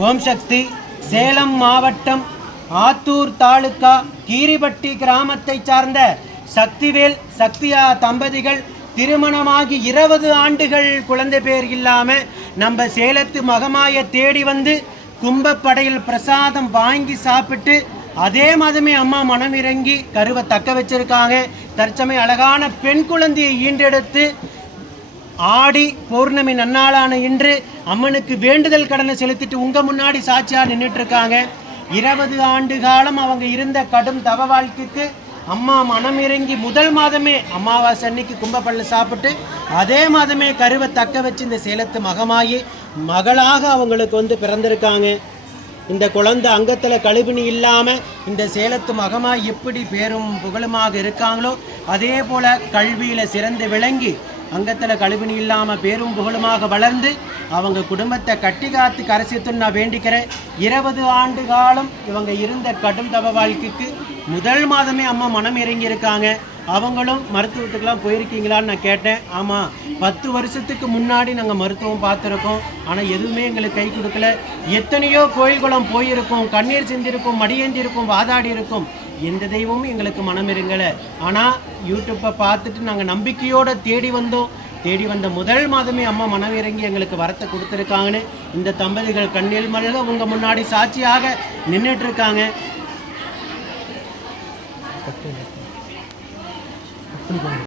ஓம் சக்தி சேலம் மாவட்டம் ஆத்தூர் தாலுக்கா கீரிபட்டி கிராமத்தை சார்ந்த சக்திவேல் சக்தியா தம்பதிகள் திருமணமாகி இருபது ஆண்டுகள் குழந்தை பேர் இல்லாமல் நம்ம சேலத்து மகமாய தேடி வந்து கும்பப்படையில் பிரசாதம் வாங்கி சாப்பிட்டு அதே மாதமே அம்மா மனம் இறங்கி கருவை தக்க வச்சிருக்காங்க. தற்சமயம் அழகான பெண் குழந்தையை ஈண்டெடுத்து ஆடி பௌர்ணமி நன்னாளான இன்று அம்மனுக்கு வேண்டுதல் கடனை செலுத்திட்டு உங்கள் முன்னாடி சாட்சியாக நின்றுட்டுருக்காங்க இருபது ஆண்டு காலம் அவங்க இருந்த கடும் தவ வாழ்க்கைக்கு அம்மா மனம் இறங்கி முதல் மாதமே அமாவாசை அன்னைக்கு கும்பப்பள்ள சாப்பிட்டு அதே மாதமே கருவை தக்க வச்சு இந்த சேலத்து மகமாகி மகளாக அவங்களுக்கு வந்து பிறந்திருக்காங்க. இந்த குழந்தை அங்கத்தில் கழுவினி இல்லாமல் இந்த சேலத்து மகமாக எப்படி பேரும் புகழுமாக இருக்காங்களோ அதே போல் கல்வியில் சிறந்து விளங்கி அங்கத்தில் கழுவினி இல்லாமல் பேரும் புகழுமாக வளர்ந்து அவங்க குடும்பத்தை கட்டி காத்து கரைசித்துன்னு நான் வேண்டிக்கிறேன். இருபது ஆண்டு காலம் இவங்க இருந்த கடும் தவ வாழ்க்கைக்கு முதல் மாதமே அம்மா மனம் இறங்கி இருக்காங்க அவங்களும் மருத்துவத்துக்கெல்லாம் போயிருக்கீங்களான்னு நான் கேட்டேன். ஆமாம் பத்து வருஷத்துக்கு முன்னாடி நாங்கள் மருத்துவம் பார்த்துருக்கோம். ஆனால் எதுவுமே எங்களுக்கு கை கொடுக்கல. எத்தனையோ கோயில் குளம் போயிருக்கோம். கண்ணீர் சிந்திருக்கும் மடியேந்திருக்கும் வாதாடி இருக்கும். எந்த தெய்வமும் எங்களுக்கு மனம் இருங்கலை ஆனால் யூடியூப்பை பார்த்துட்டு நாங்கள் நம்பிக்கையோடு தேடி வந்தோம். தேடி வந்த முதல் மாதமே அம்மா மனம் இறங்கி எங்களுக்கு வரத்தை கொடுத்துருக்காங்கன்னு இந்த தம்பதிகள் கண்ணில் மல்க உங்கள் முன்னாடி சாட்சியாக நின்றுட்டு இருக்காங்க. かっこいいね。たっぷりごめん。